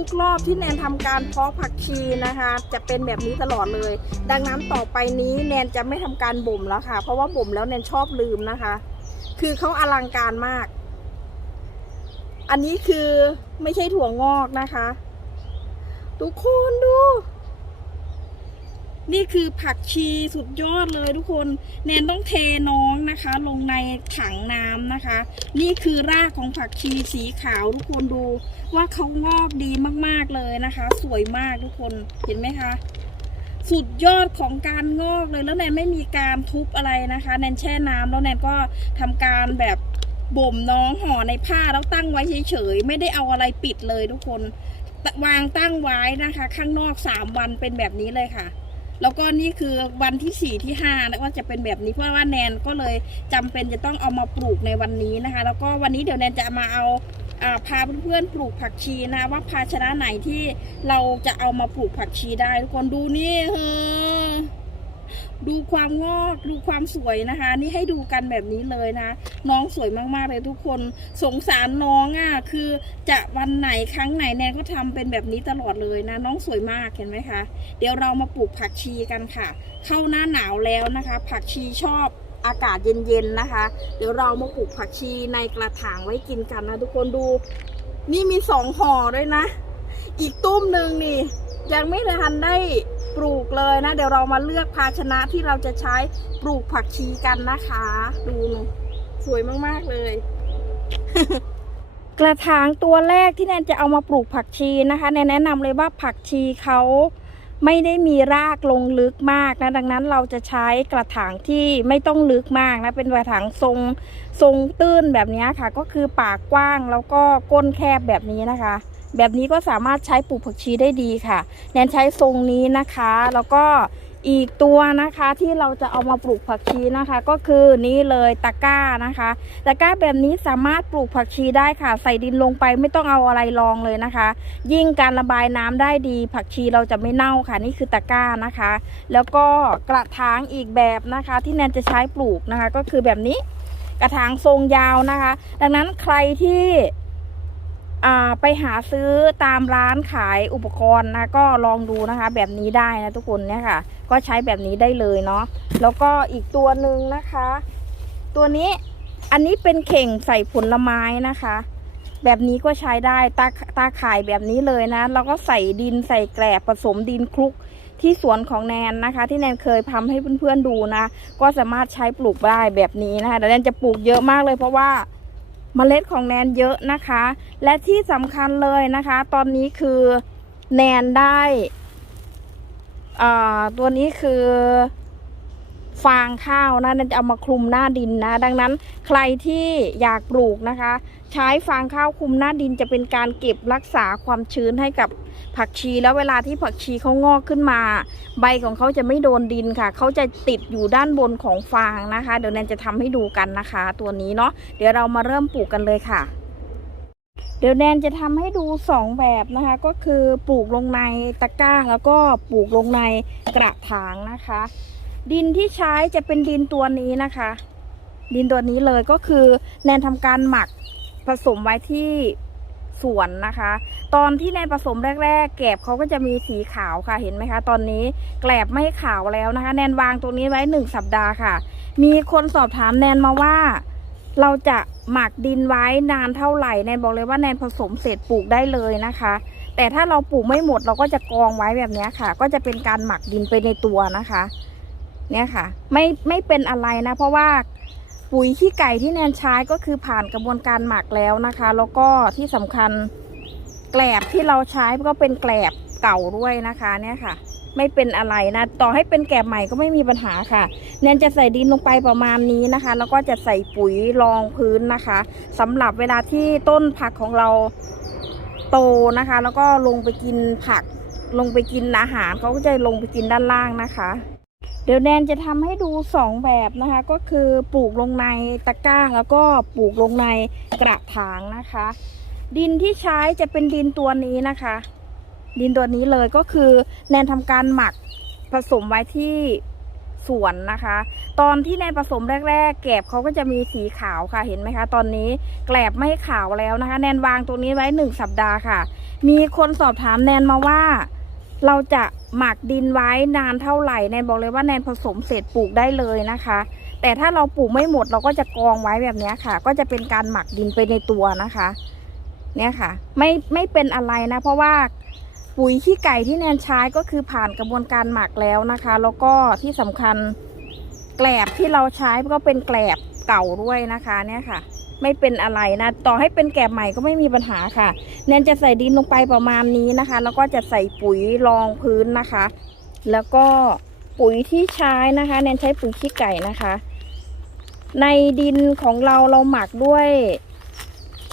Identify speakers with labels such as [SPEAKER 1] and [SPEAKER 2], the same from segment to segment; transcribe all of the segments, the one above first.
[SPEAKER 1] ทุกรอบที่แนนทำการเพาะผักชีนะคะ จะเป็นแบบนี้ตลอดเลย ดังนั้นต่อไปนี้แนนจะไม่ทำการบ่มแล้วค่ะ เพราะว่าบ่มแล้วแนนชอบลืมนะคะ คือเขาอลังการมาก อันนี้คือไม่ใช่ถั่วงอกนะคะ ทุกคนดู นี่คือผักชีสุดยอดเลยทุกคนแนนต้องเทน้องนะคะ ลงในถังน้ำนะคะ นี่คือรากของผักชีสีขาวทุกคนดู ว่าเขางอกดีมากๆเลยนะคะ สวยมากทุกคนเห็นไหมคะ สุดยอดของการงอกเลยแล้วแนนไม่มีการทุบอะไรนะคะ แนนแช่น้ำแล้วแนนก็ทำการแบบบ่มน้องห่อในผ้าแล้วตั้งไว้เฉยๆ ไม่ได้เอาอะไรปิดเลยทุกคน วางตั้งไว้นะคะ ข้างนอกสามวันเป็นแบบนี้เลยค่ะ แล้วก็นี่คือวันที่สี่ที่ห้าแล้วว่าจะเป็นแบบนี้เพราะว่าแนนก็เลยจำเป็นจะต้องเอามาปลูกในวันนี้นะคะ แล้วก็วันนี้เดี๋ยวแนนจะมาเอาอาพาเพื่อนๆปลูกผักชีนะ ว่าภาชนะไหนที่เราจะเอามาปลูกผักชีได้ทุกคนดูนี่เฮ้อ ดูความงอกดูความสวยนะคะ นี่ให้ดูกันแบบนี้เลยนะ น้องสวยมากๆเลยทุกคนสงสารน้องอะคือจะวันไหนครั้งไหนแนนก็ทำเป็นแบบนี้ตลอดเลยนะ น้องสวยมากเห็นไหมคะ เดี๋ยวเรามาปลูกผักชีกันค่ะ เข้าหน้าหนาวแล้วนะคะ ผักชีชอบอากาศเย็นๆนะคะ เดี๋ยวเรามาปลูกผักชีในกระถางไว้กินกันนะทุกคนดู นี่มีสองห่อด้วยนะ อีกตุ้มหนึ่งนี่ ยังไม่ทันได้ปลูกเลยนะ เดี๋ยวเรามาเลือกภาชนะที่เราจะใช้ปลูกผักชีกันนะคะ ดูนะสวยมากๆเลย กระถางตัวแรกที่แนนจะเอามาปลูกผักชีนะคะแนนแนะนำเลยว่าผักชีเขาไม่ได้มีรากลงลึกมากนะ ดังนั้นเราจะใช้กระถางที่ไม่ต้องลึกมากนะ เป็นกระถางทรงทรงตื้นแบบนี้ค่ะ ก็คือปากกว้างแล้วก็ก้นแคบแบบนี้นะคะ แบบนี้ก็สามารถใช้ปลูกผักชีได้ดีค่ะ แนนใช้ทรงนี้นะคะ แล้วก็อีกตัวนะคะที่เราจะเอามาปลูกผักชีนะคะ ก็คือนี่เลยตะกร้านะคะตะกร้าแบบนี้สามารถปลูกผักชีได้ค่ะ ใส่ดินลงไปไม่ต้องเอาอะไรรองเลยนะคะ ยิ่งการระบายน้ำได้ดี ผักชีเราจะไม่เน่าค่ะ นี่คือตะกร้านะคะ แล้วก็กระถางอีกแบบนะคะ ที่แนนจะใช้ปลูกนะคะ ก็คือแบบนี้กระถางทรงยาวนะคะ ดังนั้นใครที่ ไปหาซื้อตามร้านขายอุปกรณ์นะก็ลองดูนะคะ แบบนี้ได้นะทุกคนเนี่ยค่ะ ก็ใช้แบบนี้ได้เลยเนาะแล้วก็อีกตัวหนึ่งนะคะ ตัวนี้อันนี้เป็นเข่งใส่ผลไม้นะคะ แบบนี้ก็ใช้ได้ตาตาข่ายแบบนี้เลยนะแล้วก็ใส่ดินใส่แกลบผสมดินคลุกที่สวนของแนนนะคะ ที่แนนเคยทำให้เพื่อนๆดูนะ ก็สามารถใช้ปลูกได้แบบนี้นะคะแต่แนนจะปลูกเยอะมากเลยเพราะว่า เมล็ดของแนนเยอะนะคะ และที่สำคัญเลยนะคะ ตอนนี้คือแนนได้ตัวนี้คือ ฟางข้าวนะแนนจะเอามาคลุมหน้าดินนะ ดังนั้นใครที่อยากปลูกนะคะ ใช้ฟางข้าวคลุมหน้าดินจะเป็นการเก็บรักษาความชื้นให้กับผักชีแล้วเวลาที่ผักชีเขางอกขึ้นมา ใบของเขาจะไม่โดนดินค่ะเขาจะติดอยู่ด้านบนของฟางนะคะ เดี๋ยวแนนจะทำให้ดูกันนะคะ ตัวนี้เนาะเดี๋ยวเรามาเริ่มปลูกกันเลยค่ะเดี๋ยวแนนจะทำให้ดูสองแบบนะคะ ก็คือปลูกลงในตะกร้าแล้วก็ปลูกลงในกระถางนะคะ ดินที่ใช้จะเป็นดินตัวนี้นะคะ ดินตัวนี้เลยก็คือแนนทำการหมักผสมไว้ที่สวนนะคะ ตอนที่แนนผสมแรก ๆ แกลบเขาก็จะมีสีขาวค่ะเห็นไหมคะ ตอนนี้แกลบไม่ขาวแล้วนะคะ แนนวางตรงนี้ไว้หนึ่งสัปดาห์ค่ะ มีคนสอบถามแนนมาว่า เราจะหมักดินไว้นานเท่าไหร่แนนบอกเลยว่าแนนผสมเสร็จปลูกได้เลยนะคะ แต่ถ้าเราปลูกไม่หมดเราก็จะกองไว้แบบนี้ค่ะ ก็จะเป็นการหมักดินไปในตัวนะคะ เนี่ยค่ะ ไม่ไม่เป็นอะไรนะ เพราะว่าปุ๋ยขี้ไก่ที่แนนใช้ก็คือผ่านกระบวนการหมักแล้วนะคะ แล้วก็ที่สำคัญแกลบที่เราใช้ก็เป็นแกลบเก่าด้วยนะคะเนี่ยค่ะ ไม่เป็นอะไรนะ ต่อให้เป็นแกลบใหม่ก็ไม่มีปัญหาค่ะ แนนจะใส่ดินลงไปประมาณนี้นะคะ แล้วก็จะใส่ปุ๋ยรองพื้นนะคะสำหรับเวลาที่ต้นผักของเราโตนะคะ แล้วก็ลงไปกินผักลงไปกินอาหารเขาก็จะลงไปกินด้านล่างนะคะ เดี๋ยวแนนจะทำให้ดูสองแบบนะคะ ก็คือปลูกลงในตะกร้าแล้วก็ปลูกลงในกระถางนะคะ ดินที่ใช้จะเป็นดินตัวนี้นะคะ ดินตัวนี้เลยก็คือแนนทำการหมักผสมไว้ที่สวนนะคะ ตอนที่แนนผสมแรก ๆ แกลบเขาก็จะมีสีขาวค่ะเห็นไหมคะ ตอนนี้แกลบไม่ขาวแล้วนะคะ แนนวางตัวนี้ไว้หนึ่งสัปดาห์ค่ะ มีคนสอบถามแนนมาว่า เราจะหมักดินไว้นานเท่าไหร่แนนบอกเลยว่าแนนผสมเสร็จปลูกได้เลยนะคะ แต่ถ้าเราปลูกไม่หมดเราก็จะกองไว้แบบนี้ค่ะ ก็จะเป็นการหมักดินไปในตัวนะคะ เนี่ยค่ะ ไม่ไม่เป็นอะไรนะ เพราะว่าปุ๋ยขี้ไก่ที่แนนใช้ก็คือผ่านกระบวนการหมักแล้วนะคะ แล้วก็ที่สำคัญแกลบที่เราใช้ก็เป็นแกลบเก่าด้วยนะคะ เนี่ยค่ะ ไม่เป็นอะไรนะ ต่อให้เป็นแกลบใหม่ก็ไม่มีปัญหาค่ะ แนนจะใส่ดินลงไปประมาณนี้นะคะ แล้วก็จะใส่ปุ๋ยรองพื้นนะคะ แล้วก็ปุ๋ยที่ใช้นะคะ แนนใช้ปุ๋ยขี้ไก่นะคะ ในดินของเราเราหมักด้วย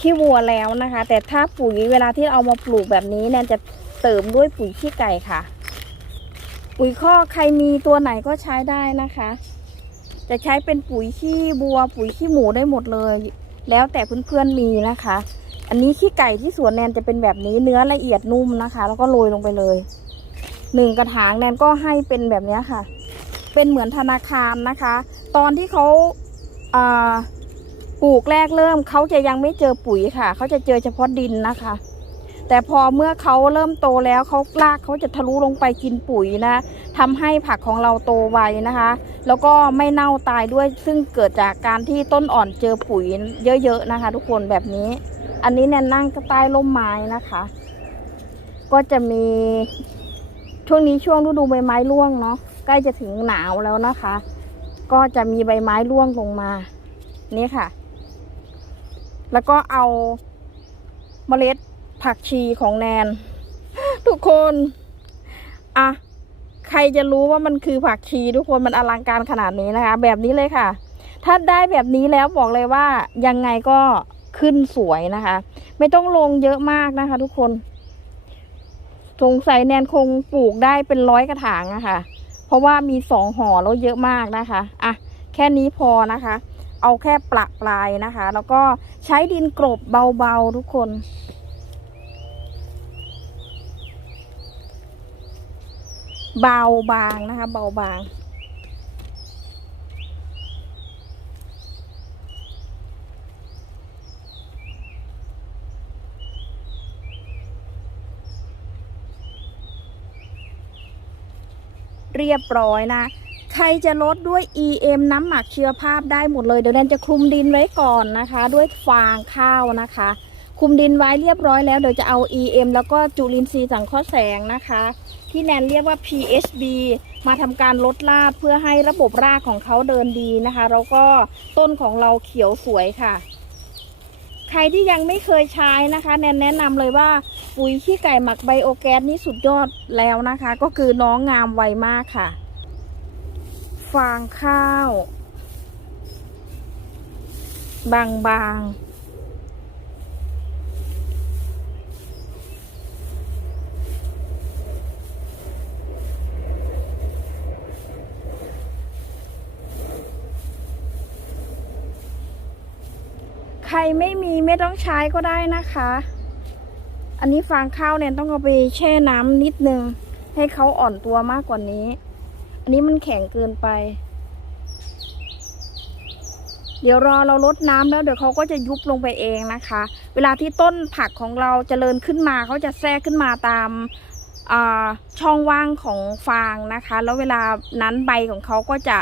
[SPEAKER 1] ขี้วัวแล้วนะคะ แต่ถ้าปุ๋ยเวลาที่เอามาปลูกแบบนี้แนนจะเติมด้วยปุ๋ยขี้ไก่ค่ะ ปุ๋ยข้อใครมีตัวไหนก็ใช้ได้นะคะ จะใช้เป็นปุ๋ยขี้บัว ปุ๋ยขี้หมูได้หมดเลย แล้วแต่เพื่อนๆมีนะคะ อันนี้ขี้ไก่ที่สวนแนนจะเป็นแบบนี้เนื้อละเอียดนุ่มนะคะ แล้วก็โรยลงไปเลยหนึ่งกระถางแนนก็ให้เป็นแบบนี้ค่ะ เป็นเหมือนธนาคารนะคะ ตอนที่เขาาปลูกแรกเริ่มเขาจะยังไม่เจอปุ๋ยค่ะ เขาจะเจอเฉพาะดินนะคะ แต่พอเมื่อเขาเริ่มโตแล้วเขารากเขาจะทะลุลงไปกินปุ๋ยนะทำให้ผักของเราโตไวนะคะ แล้วก็ไม่เน่าตายด้วยซึ่งเกิดจากการที่ต้นอ่อนเจอปุ๋ยเยอะๆนะคะ ทุกคนแบบนี้ อันนี้แนนนั่งใต้ร่มไม้นะคะ ก็จะมีช่วงนี้ช่วงฤดูใบไม้ร่วงเนาะใกล้จะถึงหนาวแล้วนะคะ ก็จะมีใบไม้ร่วงลงมานี่ค่ะ แล้วก็เอาเมล็ด ผักชีของแนน ทุกคนอะใครจะรู้ว่ามันคือผักชีทุกคนมันอลังการขนาดนี้นะคะ แบบนี้เลยค่ะ ถ้าได้แบบนี้แล้วบอกเลยว่ายังไงก็ขึ้นสวยนะคะ ไม่ต้องลงเยอะมากนะคะ ทุกคนสงสัยแนนคงปลูกได้เป็นร้อยกระถางอะค่ะ เพราะว่ามีสองห่อแล้วเยอะมากนะคะอะแค่นี้พอนะคะ เอาแค่ปละปลายนะคะ แล้วก็ใช้ดินกรบเบาๆทุกคน เบาบางนะคะ เบาบาง เรียบร้อยนะใครจะลดด้วย EM น้ำหมักเชื้อภาพได้หมดเลย เดี๋ยวแนนจะคลุมดินไว้ก่อนนะคะ ด้วยฟางข้าวนะคะ คุมดินไว้เรียบร้อยแล้วเดี๋ยวจะเอา EM แล้วก็จุลินทรีย์สังเคราะห์แสงนะคะ ที่แนนเรียกว่า PHB มาทำการลดรากเพื่อให้ระบบรากของเขาเดินดีนะคะ แล้วก็ต้นของเราเขียวสวยค่ะ ใครที่ยังไม่เคยใช้นะคะ แนนแนะนำเลยว่าปุ๋ยขี้ไก่หมักไบโอแก๊สนี่สุดยอดแล้วนะคะ ก็คือน้องงามไวมากค่ะ ฟางข้าว บางบ ใครไม่มีไม่ต้องใช้ก็ได้นะคะ อันนี้ฟางข้าวเนี่ยต้องเอาไปแช่น้ำนิดนึง ให้เขาอ่อนตัวมากกว่านี้ อันนี้มันแข็งเกินไป เดี๋ยวรอเราลดน้ำแล้วเดี๋ยวเขาก็จะยุบลงไปเองนะคะ เวลาที่ต้นผักของเราจเจริญขึ้นมาเขาจะแทรกขึ้นมาตามาช่องว่างของฟางนะคะ แล้วเวลานั้นใบของเขาก็จะ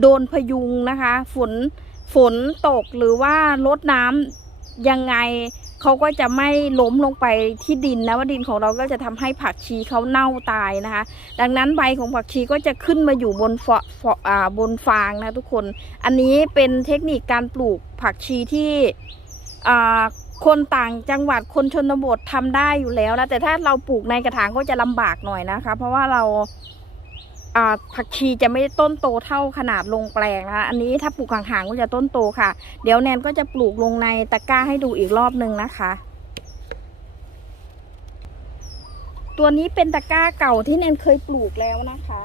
[SPEAKER 1] โดนพยุงนะคะ ฝน ฝนตกหรือว่าลดน้ำยังไงเขาก็จะไม่ล้มลงไปที่ดินนะว่าดินของเราก็จะทำให้ผักชีเขาเน่าตายนะคะ ดังนั้นใบของผักชีก็จะขึ้นมาอยู่บนฟอฟออ่าบนฟางนะทุกคน อันนี้เป็นเทคนิคการปลูกผักชีที่อ่าคนต่างจังหวัดคนชนบททำได้อยู่แล้วนะแต่ถ้าเราปลูกในกระถางก็จะลำบากหน่อยนะคะ เพราะว่าเรา ผักชีจะไม่ต้นโตเท่าขนาดลงแปลงนะคะอันนี้ถ้าปลูกห่างๆก็จะต้นโตค่ะ เดี๋ยวแนนก็จะปลูกลงในตะกร้าให้ดูอีกรอบนึงนะคะ ตัวนี้เป็นตะกร้าเก่าที่แนนเคยปลูกแล้วนะคะ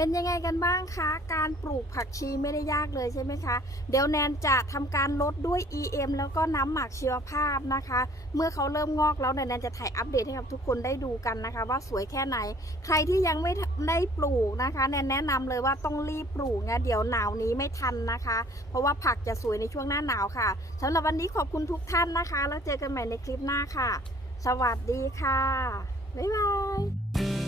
[SPEAKER 1] เป็นยังไงกันบ้างคะ การปลูกผักชีไม่ได้ยากเลยใช่ไหมคะ เดี๋ยวแนนจะทำการลดด้วย EM แล้วก็น้ำหมักชีวภาพนะคะ เมื่อเขาเริ่มงอกแล้วแนนจะถ่ายอัปเดตให้กับทุกคนได้ดูกันนะคะ ว่าสวยแค่ไหน ใครที่ยังไม่ได้ปลูกนะคะแนนแนะนำเลยว่าต้องรีบปลูกนะเดี๋ยวหนาวนี้ไม่ทันนะคะ เพราะว่าผักจะสวยในช่วงหน้าหนาวค่ะสำหรับวันนี้ขอบคุณทุกท่านนะคะ แล้วเจอกันใหม่ในคลิปหน้าค่ะ สวัสดีค่ะบ๊ายบาย